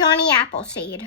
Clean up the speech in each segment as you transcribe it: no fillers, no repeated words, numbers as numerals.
Johnny Appleseed.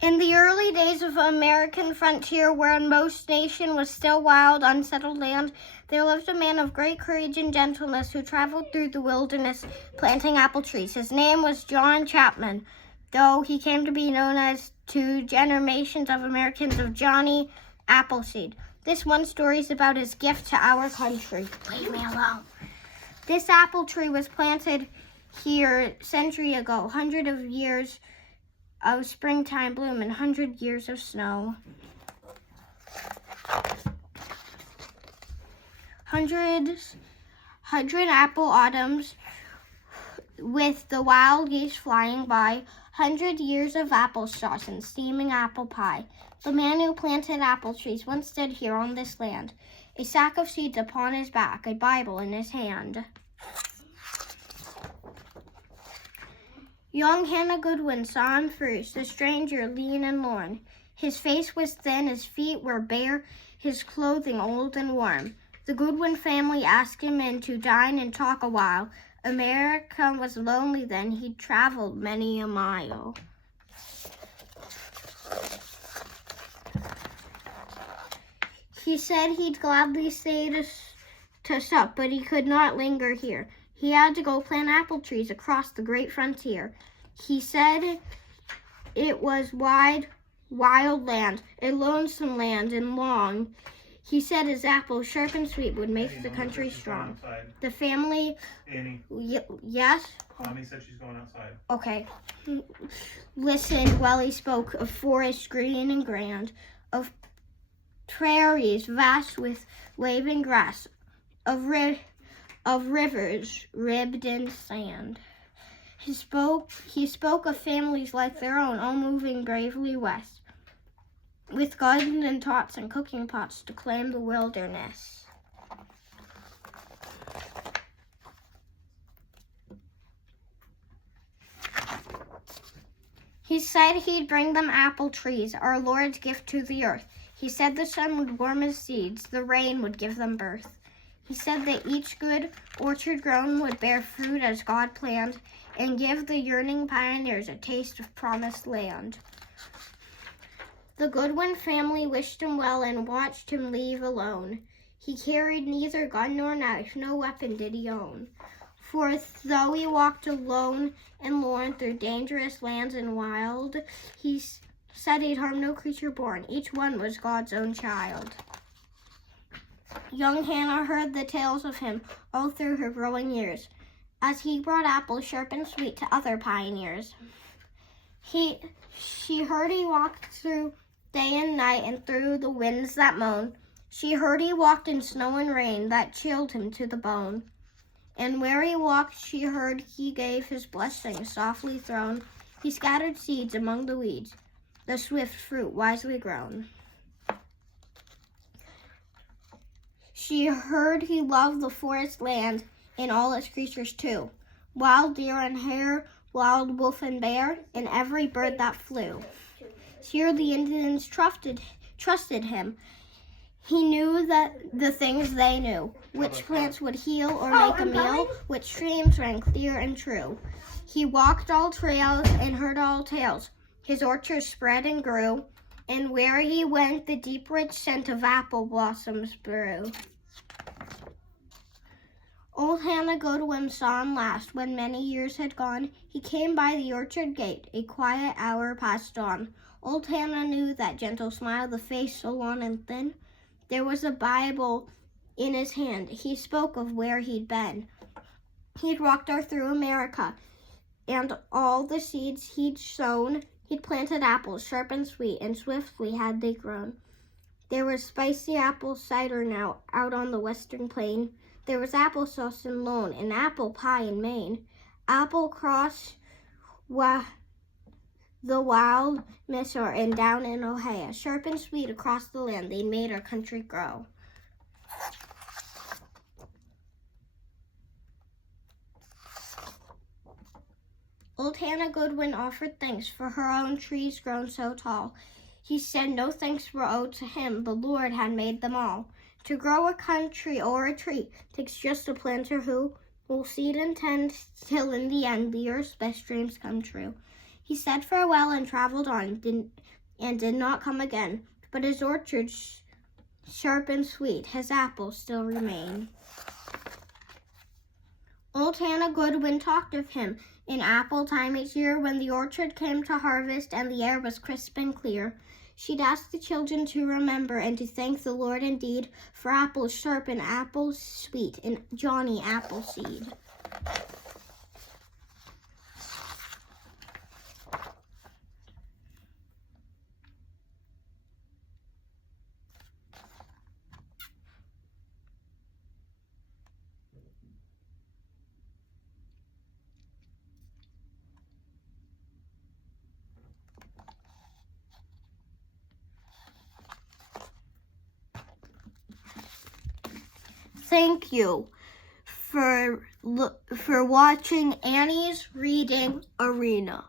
In the early days of the American frontier, where most nation was still wild, unsettled land, there lived a man of great courage and gentleness who traveled through the wilderness planting apple trees. His name was John Chapman, though he came to be known as to generations of Americans of Johnny Appleseed. This one story is about his gift to our country. Leave me alone. This apple tree was planted here a century ago, hundreds of years of springtime bloom and 100 years of snow. Hundred apple autumns with the wild geese flying by, 100 years of applesauce and steaming apple pie. The man who planted apple trees once stood here on this land, a sack of seeds upon his back, a Bible in his hand. Young Hannah Goodwin saw him first, the stranger lean and lorn. His face was thin, his feet were bare, his clothing old and warm. The Goodwin family asked him in to dine and talk a while. America was lonely then, he'd traveled many a mile. He said he'd gladly stay to sup, but he could not linger here. He had to go plant apple trees across the great frontier. He said it was wide, wild land, a lonesome land and long. He said his apples, sharp and sweet, would make the country strong. The family... Annie. Yes? Mommy said she's going outside. Okay. Listened while he spoke of forests green and grand, of prairies vast with waving grass, of rivers ribbed in sand. He spoke of families like their own, all moving bravely west, with gardens and tots and cooking pots to claim the wilderness. He said he'd bring them apple trees, our Lord's gift to the earth. He said the sun would warm his seeds, the rain would give them birth. He said that each good orchard grown would bear fruit as God planned and give the yearning pioneers a taste of promised land. The Goodwin family wished him well and watched him leave alone. He carried neither gun nor knife, no weapon did he own. For though he walked alone and lorn through dangerous lands and wild, he said he'd harm no creature born. Each one was God's own child. Young Hannah heard the tales of him all through her growing years, as he brought apples sharp and sweet to other pioneers. She heard he walked through day and night and through the winds that moan. She heard he walked in snow and rain that chilled him to the bone. And where he walked, she heard he gave his blessing softly thrown. He scattered seeds among the weeds, the swift fruit wisely grown. She heard he loved the forest land and all its creatures too, wild deer and hare, wild wolf and bear, and every bird that flew. Here the Indians trusted him. He knew that the things they knew, which plants would heal or make a meal, which streams ran clear and true. He walked all trails and heard all tales. His orchard spread and grew, and where he went, the deep rich scent of apple blossoms grew. Old Hannah Goodwin saw him last, when many years had gone. He came by the orchard gate, a quiet hour passed on. Old Hannah knew that gentle smile, the face so wan and thin. There was a Bible in his hand. He spoke of where he'd been. He'd walked all through America, and all the seeds he'd sown, he'd planted apples, sharp and sweet, and swiftly had they grown. There was spicy apple cider now out on the western plain. There was applesauce in Lone and apple pie in Maine. Apple cross the wild Missour and down in Ohio. Sharp and sweet across the land, they made our country grow. Old Hannah Goodwin offered thanks for her own trees grown so tall. He said no thanks were owed to him, the Lord had made them all. To grow a country or a tree takes just a planter who will seed and tend till in the end the earth's best dreams come true. He said farewell and traveled on, and did not come again, but his orchard sharp and sweet, his apples still remain. Old Hannah Goodwin talked of him in apple time each year when the orchard came to harvest and the air was crisp and clear. She'd ask the children to remember and to thank the Lord indeed for apples sharp and apples sweet and Johnny Appleseed. Thank you for watching Annie's Reading Arena.